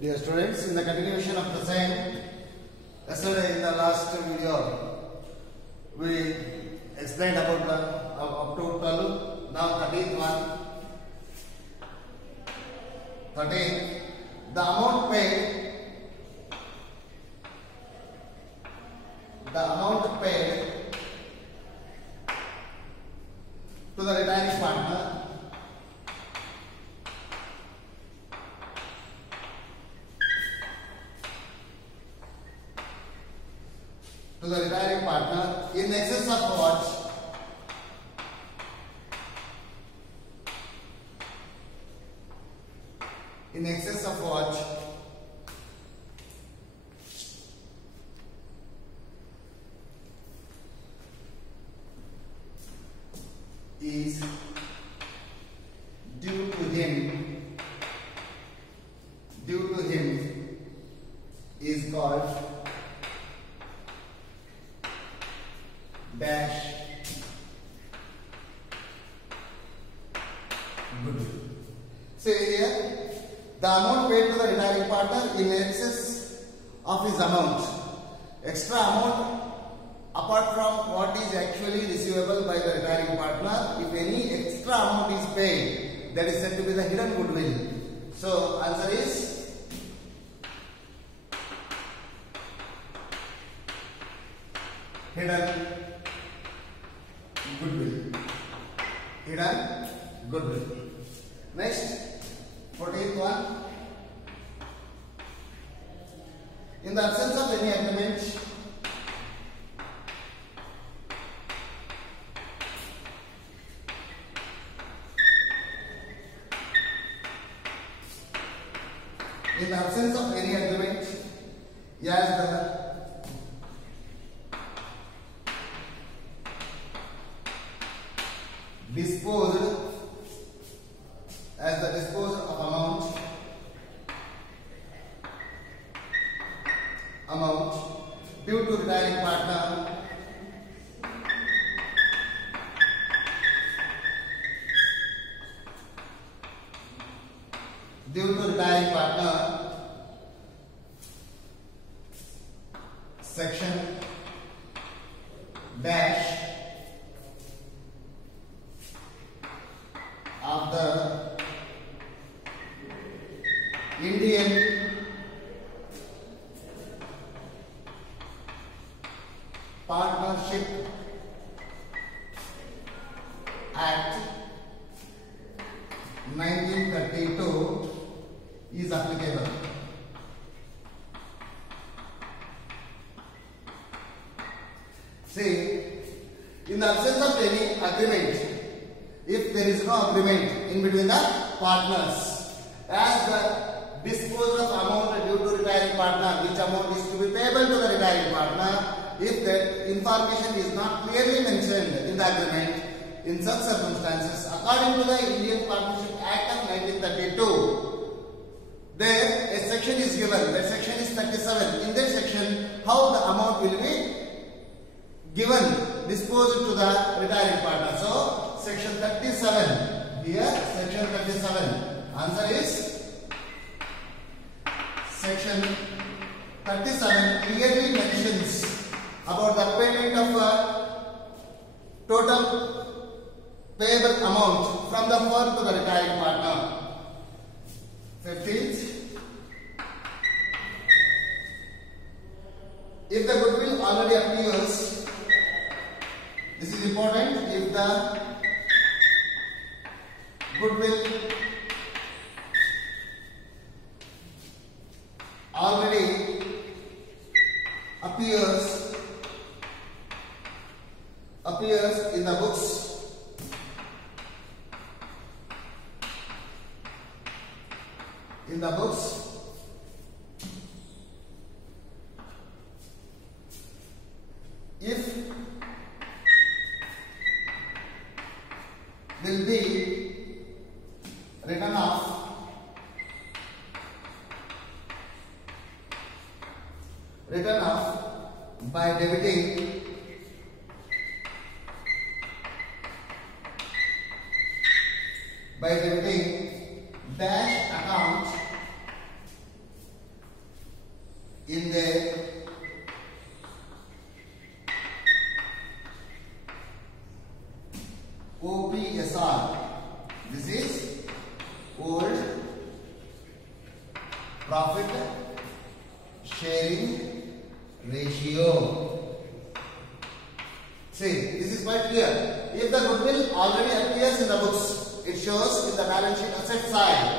Dear students, in the continuation of the same, yesterday in the last video, we explained about the up to 12, now 13th one. 13th, the amount paid to the retiring partner in excess of what? In excess of what? Is due to him is called dash goodwill. See here, the amount paid to the retiring partner in excess of his amount, extra amount apart from what is actually receivable by the retiring partner. If any extra amount is paid, that is said to be the hidden goodwill. So answer is hidden goodwill. Hidden goodwill. Next, 14th one. In the absence of any agreement, as the disposed of amount due to retiring partner section dash of the Indian Partnership Act 1932 is applicable. See, in the absence of any agreement, if there is no agreement in between the partners, as the disposal of amount due to retiring partner, which amount is to be payable to the retiring partner, if that information is not clearly mentioned in the agreement, in such circumstances, according to the Indian Partnership Act of 1932, there a section is given. That section is 37. In that section, how the amount will be given, disposed to the retiring partner. So, section 37. Here, section 37. Answer is section 37 clearly mentions about the payment of total payable amount from the firm to the retiring partner. 15th. If the goodwill already appears, this is important, if the goodwill already appears in the books, if will be written off by debiting dash account profit sharing ratio. See, this is quite clear. If the goodwill already appears in the books, it shows in the balance sheet asset side.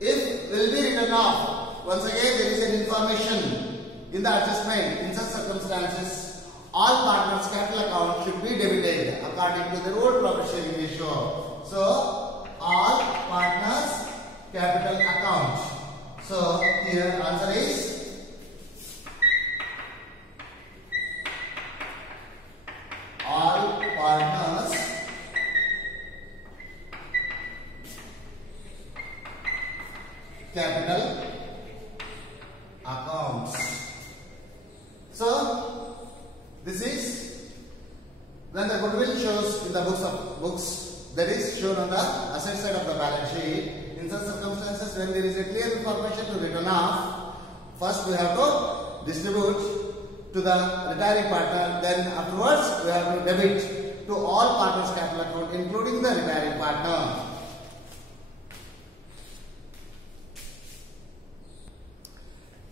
If will be written off, once again there is an information in the adjustment. In such circumstances, all partners' capital account should be debited according to the old profit sharing ratio. So, all partners' capital account. So, here answer is all partners capital accounts. So, this is when the goodwill shows in the books, that is shown on the asset side of the balance sheet. In such circumstances, when there is a clear information to written off, first we have to distribute to the retiring partner, then afterwards we have to debit to all partners' capital account, including the retiring partner.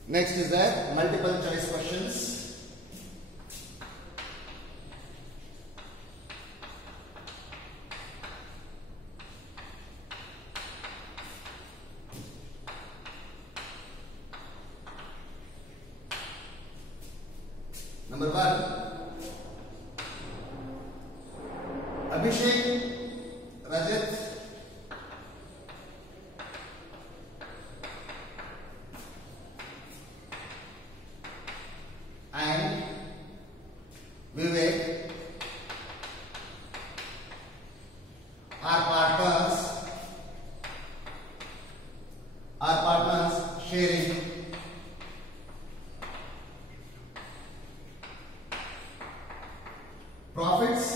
Next is the multiple choice questions. Number 1, Abhishek, Rajat, and Vivek are partners sharing profits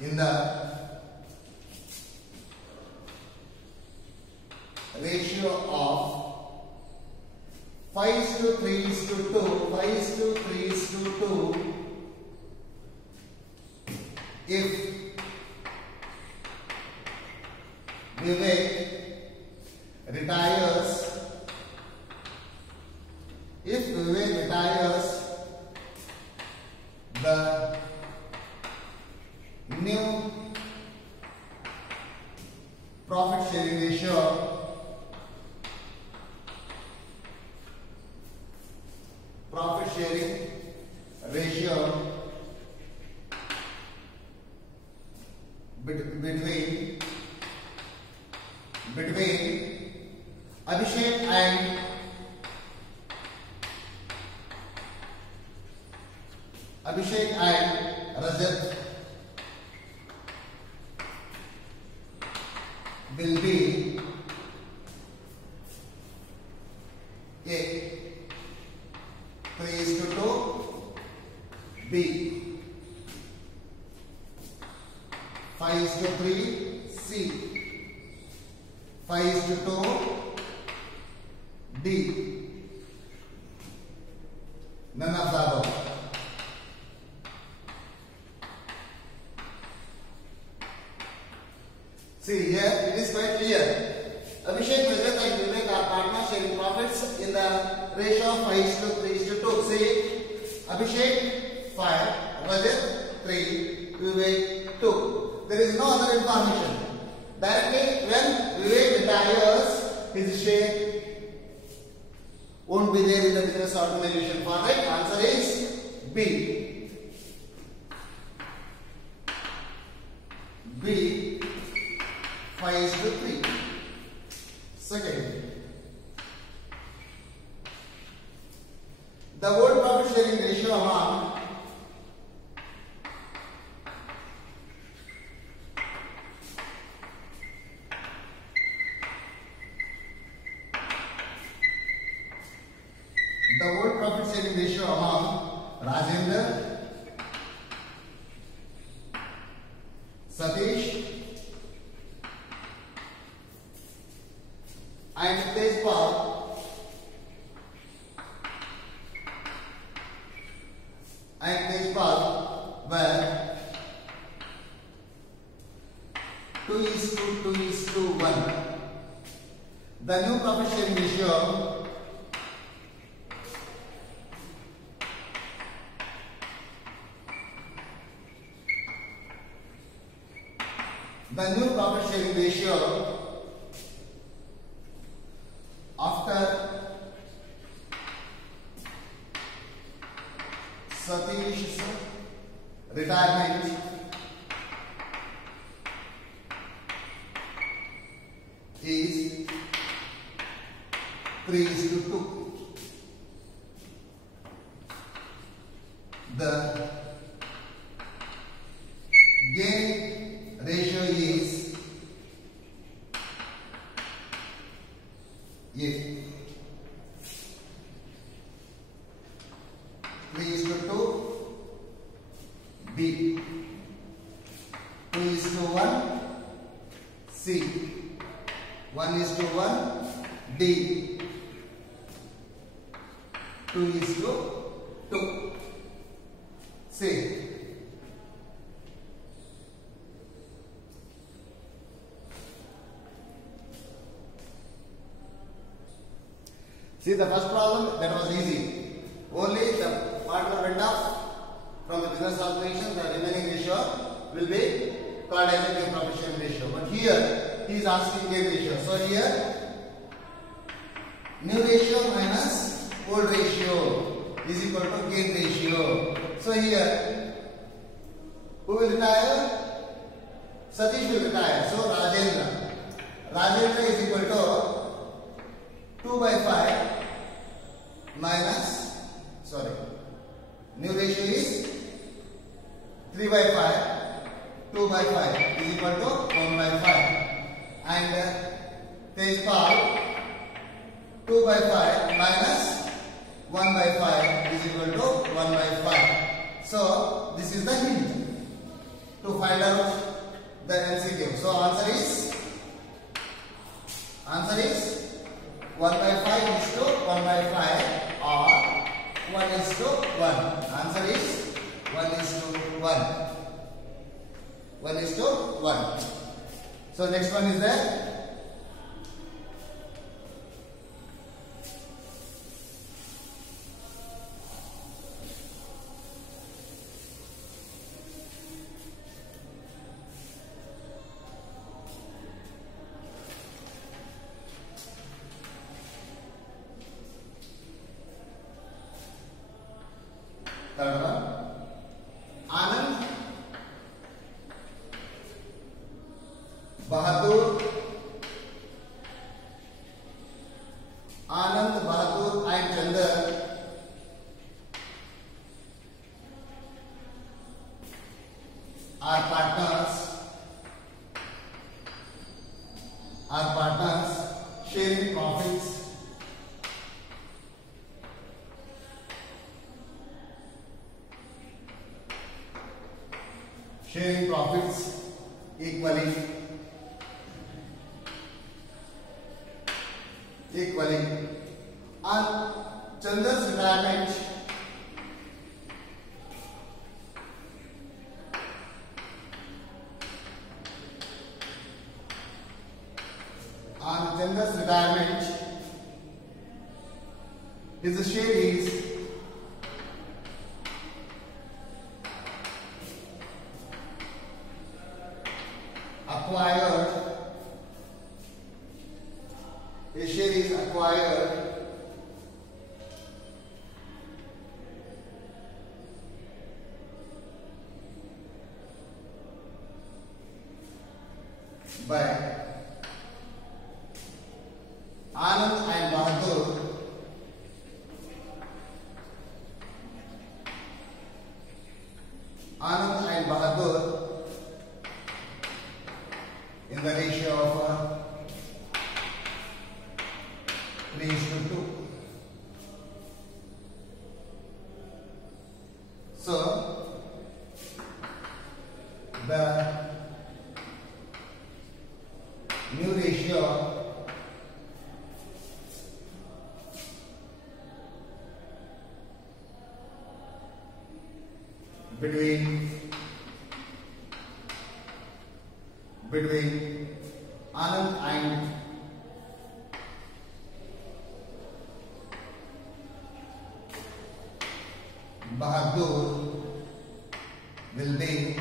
in the ratio of 5:3:2, 5:3:2 if Vivek retires, the new profit sharing ratio between Abhishek and Rajat will be A 3:2, B 5:3, C 5:2, D none of the above. See here, it is quite clear. Abhishek, Rajat and Vivek are partners sharing profits in the ratio of 5:3:2. See, Abhishek 5, Rajat 3, Vivek 2. There is no other information. Directly when Vivek retires, his share won't be there in the business organization. For that, answer is B. B 5:3. Second, the whole profit sharing ratio among Rajendra, Satish and Tejpal were 2:1. The new profit sharing ratio after Satish's retirement is 3:2. The gain ratio is 3:2. B. 2:1. C. 1:1. D. 2:2. C. See, the first problem, that was easy. Only the partner went off from the business operation, the remaining ratio will be called as a new profit sharing ratio. But here, he is asking gain ratio. So here, new ratio minus old ratio is equal to gain ratio. So here, who will retire? Satish will retire. So Rajendra is equal to 2/5 minus, new ratio is 3/5. 2/5 is equal to 1/5. And Tejpal 2/5 minus 1/5 is equal to 1/5. So this is the hint to find out the MCQ. So answer is 1/5 is to 1/5 or 1:1. Answer is 1:1. 1:1. So next one is there. Third one. Anand Bahadur and Chandar are partners sharing profits equally. On Chandra's retirement, his share is acquired. His share is acquired by Anand and Bahadur in the ratio of 3:2. So the new ratio between between Anand and Bahadur will be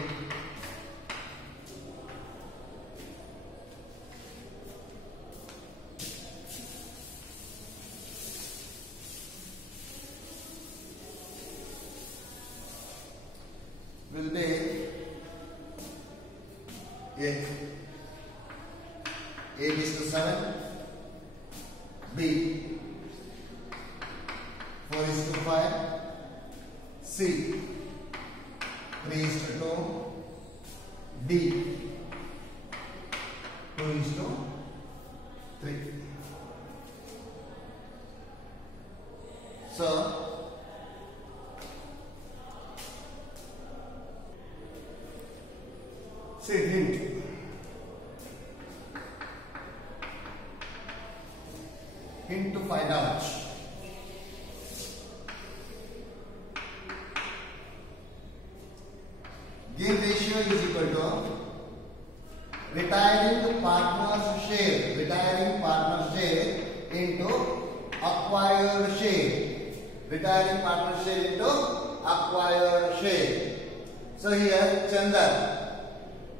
A 8:7, B 4:5, C 3:2, D 2:3. So say hint. Hint to find out. Gain ratio is equal to retiring partner's share. Retiring partner's share into acquired share. Retiring partner's share into acquired share. So here Chandar.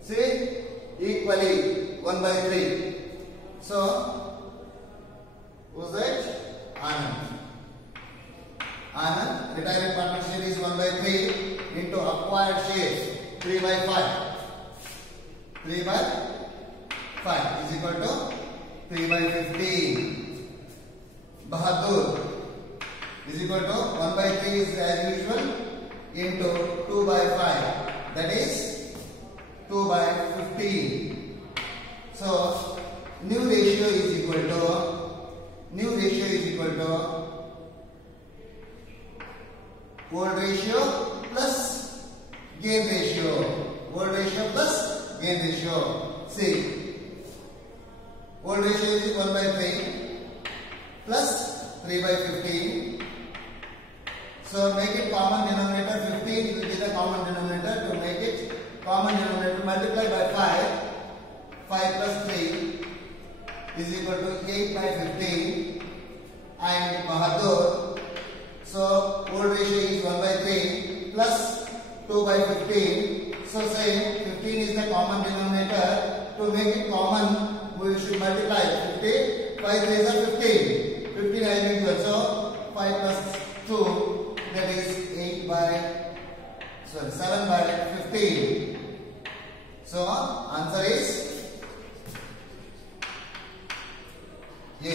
See, equally 1/3. So, who's that? Anand. Anand, retiring partner share is 1/3 into acquired shares 3/5. 3/5 is equal to 3/15. Bahadur is equal to 1/3 is as usual into 2/5. That is 2/15. So new ratio is equal to old ratio plus gain ratio. Old ratio plus gain ratio. See, old ratio is 1/3 plus 3/15. So make it common denominator. 15 will be the common denominator. To make it common denominator, multiply by 5. 5 plus 3 is equal to 8/15. And Bahadur, so old ratio is 1/3 plus 2/15. So say 15 is the common denominator. To make it common, we should multiply 15. 5 3s are 15. 15 as usual. So 5 plus 2, that is 7/15. So answer is A